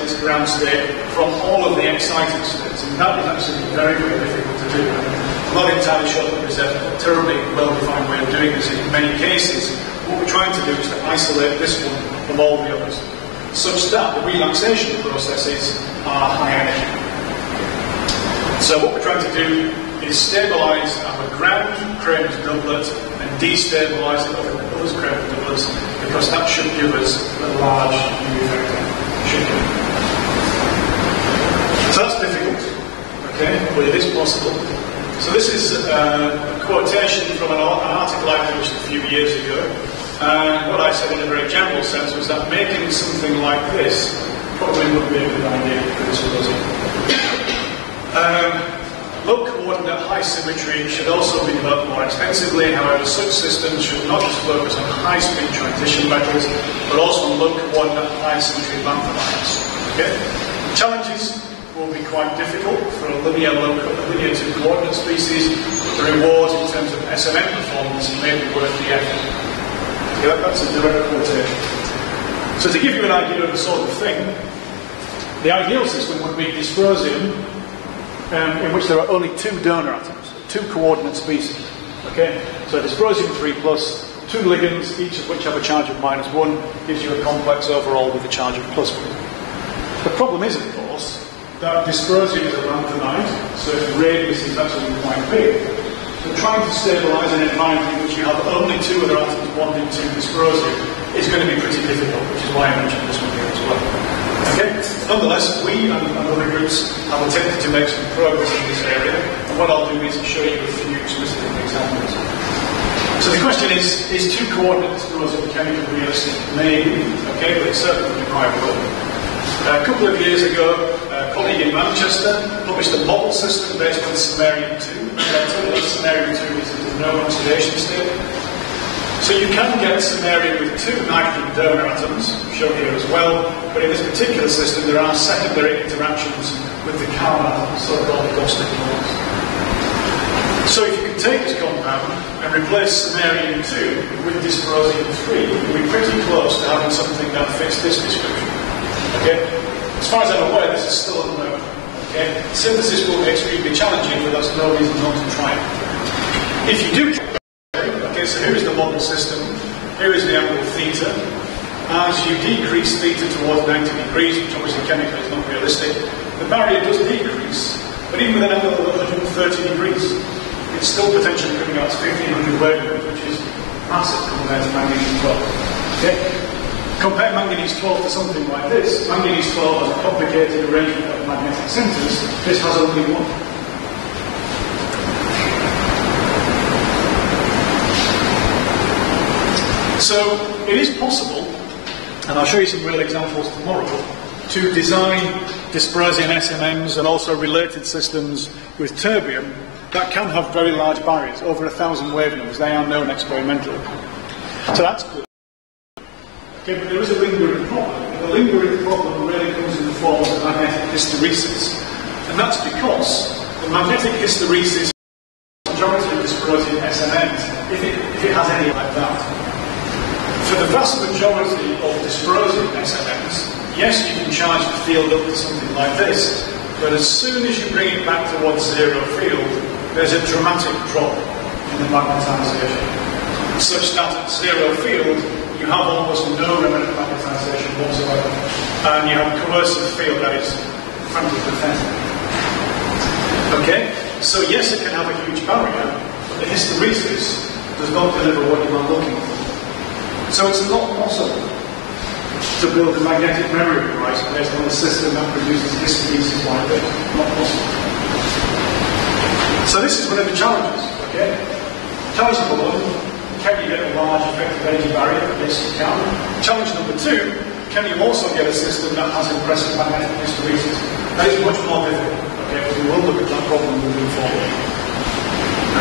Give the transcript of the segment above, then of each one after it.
this ground state from all of the excited states, and that is actually very, very difficult to do. I'm not entirely sure that there's a terribly well-defined way of doing this in many cases. What we're trying to do is to isolate this one from all the others, such that the relaxation processes are high energy. So what we're trying to do is stabilise our ground Cramer's doublet and destabilise it over the others Cramer's doublets, because that should give us a large new effect. So that's difficult, okay, but it is possible. So this is a quotation from an article I published a few years ago. And what I said in a very general sense was that making something like this probably would be a good idea for this project. Low coordinate high symmetry should also be developed more extensively. However, such systems should not just focus on high-speed transition metals, but also on low coordinate high symmetry lanthanides. Okay? Challenges will be quite difficult for a linear to coordinate species, but the rewards in terms of SMM performance may be worth the effort. Okay, that's a direct quotation. So to give you an idea of the sort of thing, the ideal system would be dysprosium, in which there are only 2 donor atoms, 2 coordinate species. Okay, so dysprosium 3+, 2 ligands, each of which have a charge of -1, gives you a complex overall with a charge of +1. The problem is, of course, that dysprosium is a lanthanide, so its radius is actually quite big. So trying to stabilise an environment in which you have only 2 other atoms bonding to dysprosium is going to be pretty difficult, which is why I mentioned this one here as well. Okay? Nonetheless, we and other groups have attempted to make some progress in this area, and what I'll do is show you a few specific examples. So the question is 2 coordinate dysprosium chemically realistic? Maybe, okay, but it certainly would be quite well. A couple of years ago, a colleague in Manchester published a model system based on samarium-2. Samarium-2 is in no oxidation state. So you can get samarium with 2 nitrogen donor atoms, shown here as well, but in this particular system there are secondary interactions with the carbon atoms, so-called agnostic bonds. So if you can take this compound and replace samarium-2 with dysprosium-3, you'll be pretty close to having something that fits this description. Okay? As far as I'm aware, this is still unknown. Okay? Synthesis will be extremely challenging, but that's no reason not to try it. If you do try it, okay, so here is the model system. Here is the angle theta. As you decrease theta towards 90 degrees, which obviously chemically is not realistic, the barrier does decrease, but even with an angle of 130 degrees, it's still potentially coming out as 1500 wavelengths, which is massive compared to manganese 12. Okay? Compare manganese 12 to something like this. Manganese 12 has a complicated arrangement of magnetic centers. This has only one. So it is possible, and I'll show you some real examples tomorrow, to design dysprosium SMMs and also related systems with terbium that can have very large barriers, over 1,000 wavelengths. They are known experimentally. So that's good. Okay, but there is a lingering problem. And the lingering problem really comes in the form of magnetic hysteresis. And that's because the magnetic hysteresis is the majority of dysprosium SMMs, if it has any like that. For the vast majority of dysprosium SMMs, yes, you can charge the field up to something like this, but as soon as you bring it back towards zero field, there's a dramatic drop in the magnetisation, such that at zero field, you have almost no remnant magnetisation whatsoever, and you have a coercive field that is frankly pathetic. Okay? So yes, it can have a huge barrier, but the hysteresis does not deliver what you are looking for. So it's not possible to build a magnetic memory device based on a system that produces hysteresis like this. Not possible. So this is one of the challenges, okay? Challenge number 1, can you get a large effective energy barrier? Yes, you can. Challenge number 2, can you also get a system that has impressive magnetic hysteresis? That is much more difficult, okay? But we will look at that problem moving forward.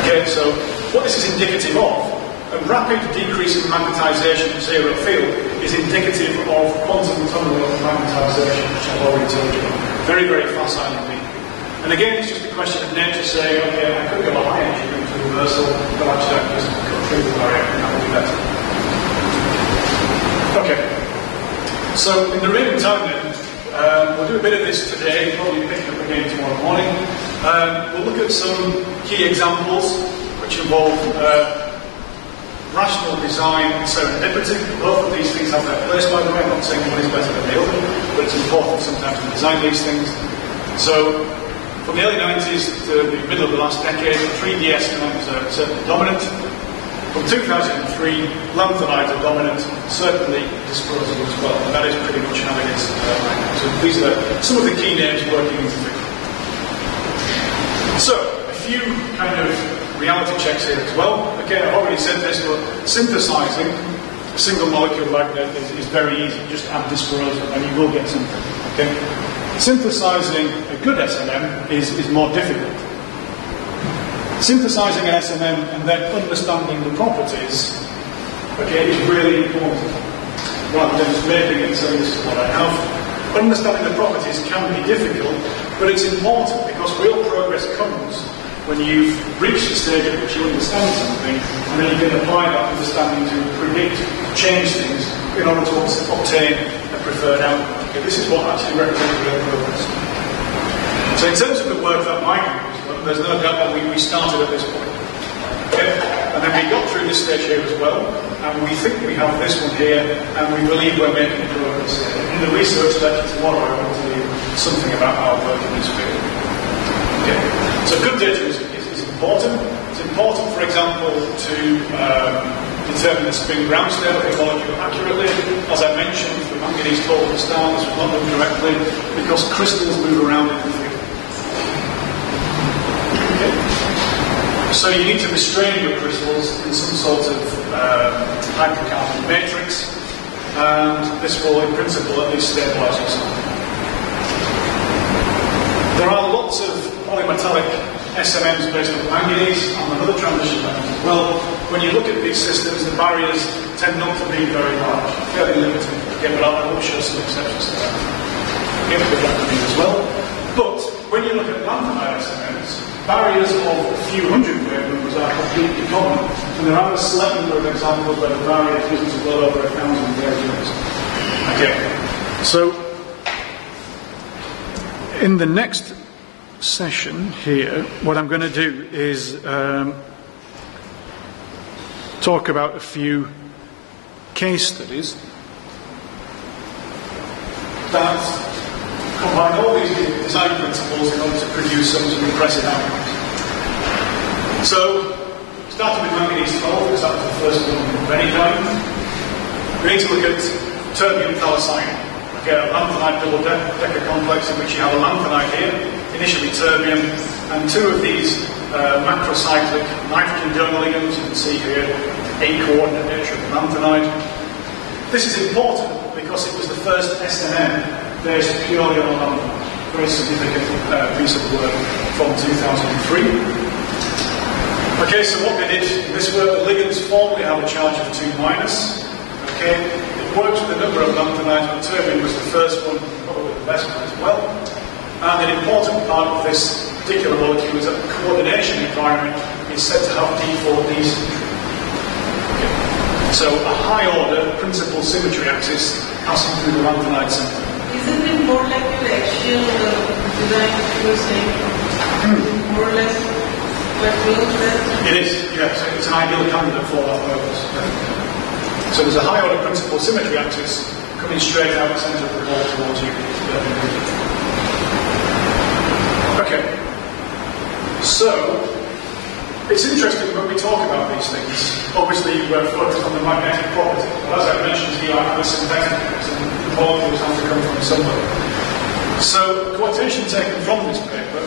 Okay, so what this is indicative of, a rapid decrease in magnetisation at zero field is indicative of quantum tunneling of magnetisation, which I've already told you. Very, very facile indeed. And again, it's just a question of nature saying, okay, I could go a high energy route to reversal, but actually I can just go through the barrier and that will be better. Okay. So in the remaining time then, We'll do a bit of this today, probably pick up again tomorrow morning. We'll look at some key examples which involve rational design and serendipity. Both of these things have their place, by the way. I'm not saying one is better than the other, but it's important sometimes to design these things. So, from the early 90s to the middle of the last decade, 3D SMMs are certainly dominant. From 2003, lanthanides are dominant, certainly disposable as well, and that is pretty much how it is right now. So these are some of the key names working into 3D. So, a few kind of reality checks here as well. Again, I've already said this, but synthesizing a single molecule magnet is very easy. Just add dysprosium and you will get something. Okay? Synthesizing a good SMM is more difficult. Synthesizing an SMM and then understanding the properties, okay, is really important. Rather than just making it and saying this is what I have. Understanding the properties can be difficult, but it's important because real progress comes when you've reached the stage at which you understand something, and then you can apply that understanding to predict, change things in order to obtain a preferred outcome. Okay, this is what actually represents real progress. So in terms of the work that my group has done, there's no doubt that we started at this point. Okay? And then we got through this stage here as well, and we think we have this one here, and we believe we're making progress here. In the research lecture tomorrow, I want to tell you something about our work in this field. Okay? So good data is important. It's important, for example, to determine the spin ground state of the molecule accurately. As I mentioned, the manganese total stars was not done correctly because crystals move around in the field. Okay. So you need to restrain your crystals in some sort of hydrocarbon matrix, and this will, in principle, at least stabilize your sample. There are lots of polymetallic SMMs based on manganese and another transition metals as well. When you look at these systems, the barriers tend not to be very large, fairly limited. Okay, but I will show some exceptions to that. Okay, but that could be as well. But when you look at lanthanide SMMs, barriers of a few hundred wave numbers are completely common. And there are a select number of examples where the barrier is well over 1,000 wave numbers. Okay, so in the next session here, what I'm going to do is talk about a few case studies that combine all these design principles in order to produce some impressive outcomes. So, starting with manganese 12, because that was the first one of any kind, we need to look at terbium phthalocyanate. Okay, a lanthanide double-decker complex in which you have a lanthanide here, initially terbium, and two of these macrocyclic nitrogen donor ligands. You can see here the 8-coordinate nature of the lanthanide. This is important because it was the first SMM based purely on lanthanide. Very significant piece of work from 2003. Okay, so what they did in this work, the ligands formally have a charge of 2-. Okay, it works with a number of lanthanides, but terbium was the first one, probably the best one as well. And an important part of this particular molecule is that the coordination environment is said to have D4D symmetry. Okay. So a high-order principal symmetry axis passing through the lanthanide center. Isn't it more like an axial design that you were saying? More or less quite close to that? It is, yes. It's an ideal candidate for that purpose. So there's a high-order principal symmetry axis coming straight out the center of the ball towards you. Okay, so it's interesting when we talk about these things. Obviously, we're focused on the magnetic property, but as I mentioned here, I have the synthetic property, and the molecules have to come from somewhere. So, the quotation taken from this paper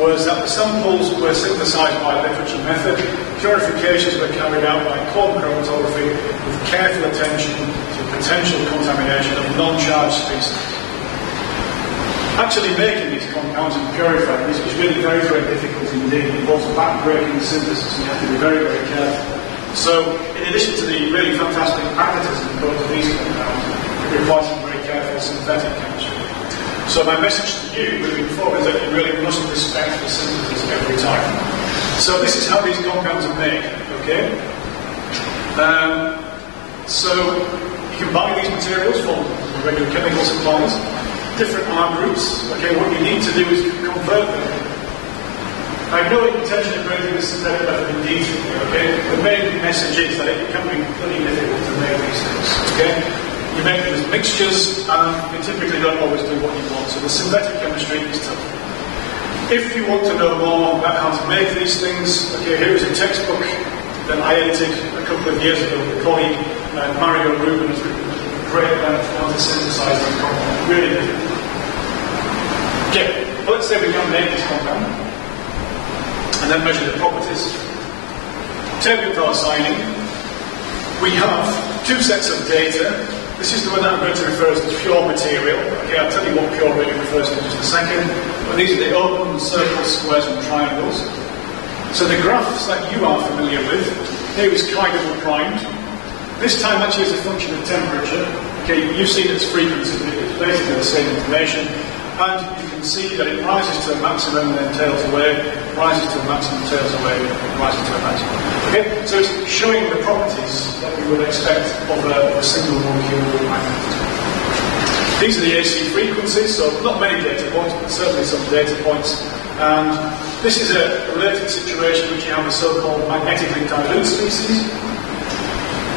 was that the samples were synthesized by a literature method. Purifications were carried out by column chromatography with careful attention to potential contamination of non-charged species. Actually making these compounds and purifying these is really very, very difficult indeed. It involves back-breaking synthesis, and you have to be very, very careful. So, in addition to the really fantastic magnetism that goes to these compounds, it requires some very careful synthetic chemistry. So my message to you moving forward is that you really must respect the synthesis every time. So this is how these compounds are made, okay? So you can buy these materials from regular chemical suppliers. different R groups. Okay, what you need to do is convert them. I have no intention of going through this synthetic method in detail, okay? The main message is that it can be pretty difficult to make these things, okay? You make them as mixtures, and you typically don't always do what you want, so the synthetic chemistry is tough. If you want to know more about how to make these things, okay, here is a textbook that I edited a couple of years ago with a colleague, Mario Rubin, has written a great about how to synthesize these compounds, really good. Okay, well, let's say we can make this compound, and then measure the properties. Terbium cyanine, we have two sets of data. This is the one that I'm going to refer as the pure material. Okay, I'll tell you what pure really refers to in just a second. But these are the open circles, squares, and triangles. So the graphs that you are familiar with, here is Kygel primed. This time actually is a function of temperature. Okay, you've seen its frequency, it's basically the same information. And you can see that it rises to a maximum and then tails away, rises to a maximum, tails away, rises to a maximum. Okay, so it's showing the properties that we would expect of a single molecule magnet. These are the AC frequencies, so not many data points, but certainly some data points. And this is a related situation which you have a so-called magnetically dilute species.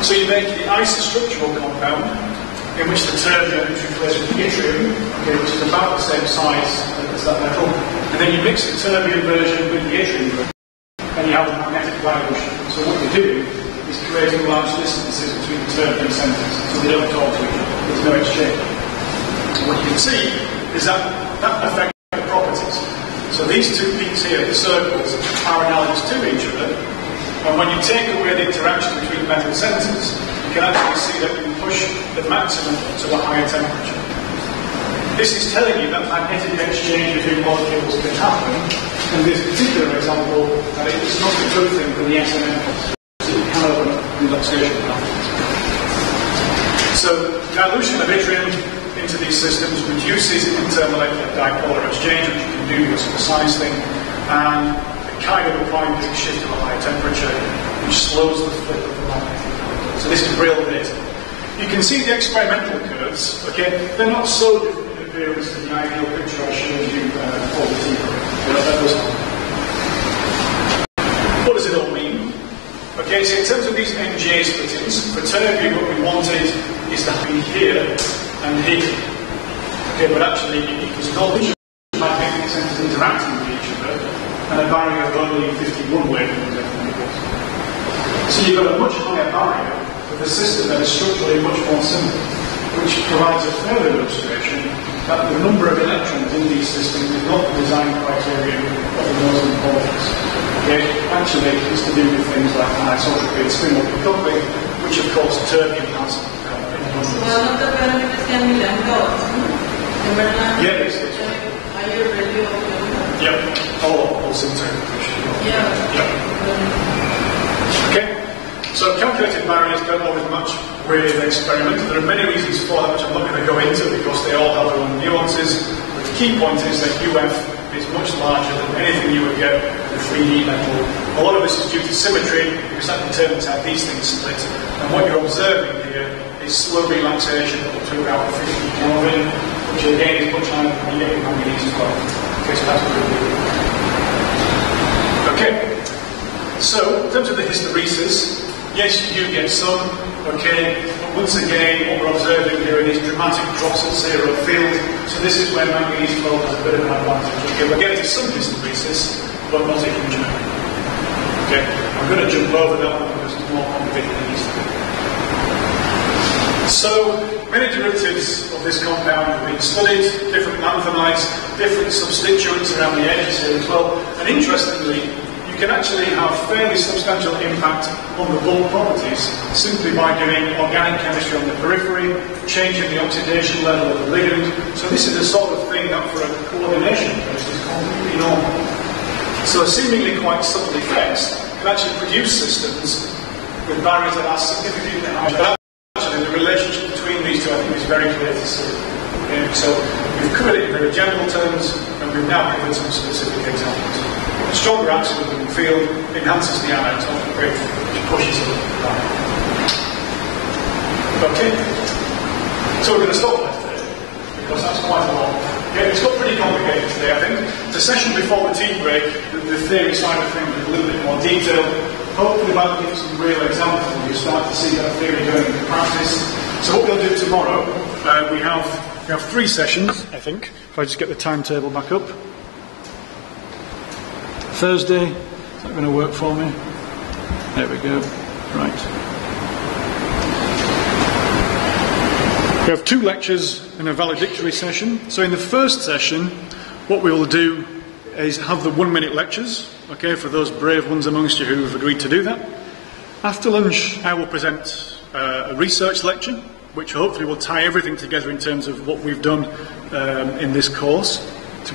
So you make the isostructural compound, in which the terbium is replaced with the yttrium, okay, which is about the same size as that metal, and then you mix the terbium version with the yttrium version, and you have a magnetic dilution. So what you're doing is creating large distances between the terbium centers, so they don't talk to each other, there's no exchange. What you can see is that affects the properties. So these two peaks here, the circles, are analogous to each other, and when you take away the interaction between metal centers, you can actually see that you push the maximum to a higher temperature. This is telling you that magnetic exchange between molecules can happen, in this particular example, that it's not a good thing for the SNM process. It can open up relaxation pathways. So dilution of yttrium into these systems reduces intermolecular dipolar exchange, which you can do with some size thing, and the Kygel prime peak shift to a higher temperature, which slows the flip of the magnetic. So this is real data. You can see the experimental curves, okay? They're not so different in appearance to the ideal picture I showed you for the T. What does it all mean? Okay, so in terms of these MJ splittings, for terbium what we wanted is to be here and here. Okay, but actually it was knowledge of magnetic centers interacting with each other, and a barrier of only 51 wavelengths. So you've got a much higher barrier with a system that is structurally much more simple, which provides a further illustration that the number of electrons in these systems is not the design criterion of the most importance. Okay? Actually, it's to do with things like anisotropy and spin-orbit coupling, which of course terbium has. One of the parameters can be lambda also. Yeah, it's higher value of lambda. Yep, all symptoms. Yeah. Okay, so calculated barriers don't always match with experiment. There are many reasons for that which I'm not going to go into because they all have their own nuances. But the key point is that UF is much larger than anything you would get with a 3D metal. A lot of this is due to symmetry because that determines how these things split. And what you're observing here is slow relaxation up to about 50 Kelvin, which again is much higher than you get with manganese as well. Okay, so that's what we're doing. Okay. So, in terms of the hysteresis, yes, you do get some, okay, but once again, what we're observing here are these dramatic drops at zero field, so this is where manganese 12 has a bit of an advantage. Okay, we're getting some hysteresis, but not a huge amount. Okay, I'm going to jump over that one because it's more complicated than it needs to be. So, many derivatives of this compound have been studied, different lanthanides, different substituents around the edges here as well, and interestingly, you can actually have fairly substantial impact on the bulk properties simply by doing organic chemistry on the periphery, changing the oxidation level of the ligand. So this is the sort of thing that for a coordination test is completely normal. So seemingly quite subtle effects can actually produce systems with barriers that are significantly higher. But actually the relationship between these two I think is very clear to see. Okay? So we've covered it in very general terms and we've now given some specific examples. Stronger action in the field enhances the anisotropic rate, which pushes it down. Okay, so we're going to stop there today because that's quite a lot. Okay, it's got pretty complicated today, I think. The session before the tea break, the theory side of things with a little bit more detail. Hopefully that'll give some real examples and you start to see that theory going into practice. So what we'll do tomorrow, we have 3 sessions, I think, if I just get the timetable back up. Thursday, is that going to work for me? There we go. Right. We have 2 lectures and a valedictory session. So in the first session, what we will do is have the 1-minute lectures, okay, for those brave ones amongst you who have agreed to do that. After lunch, I will present a research lecture, which hopefully will tie everything together in terms of what we've done in this course,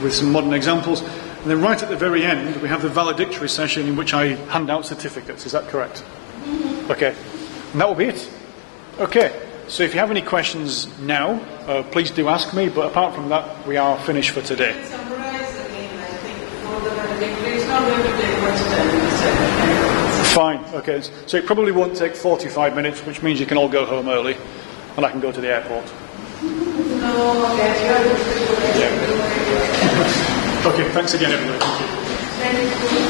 with some modern examples. And then right at the very end, we have the valedictory session in which I hand out certificates. Is that correct? Okay. And that will be it. Okay. So if you have any questions now, please do ask me. But apart from that, we are finished for today. Summarize again, I think, for the valedictory. It's not going to take much time. Fine. Okay. So it probably won't take 45 minutes, which means you can all go home early, and I can go to the airport. No, okay. Yeah. Okay. Thanks again, everybody. Thank you. Thank you.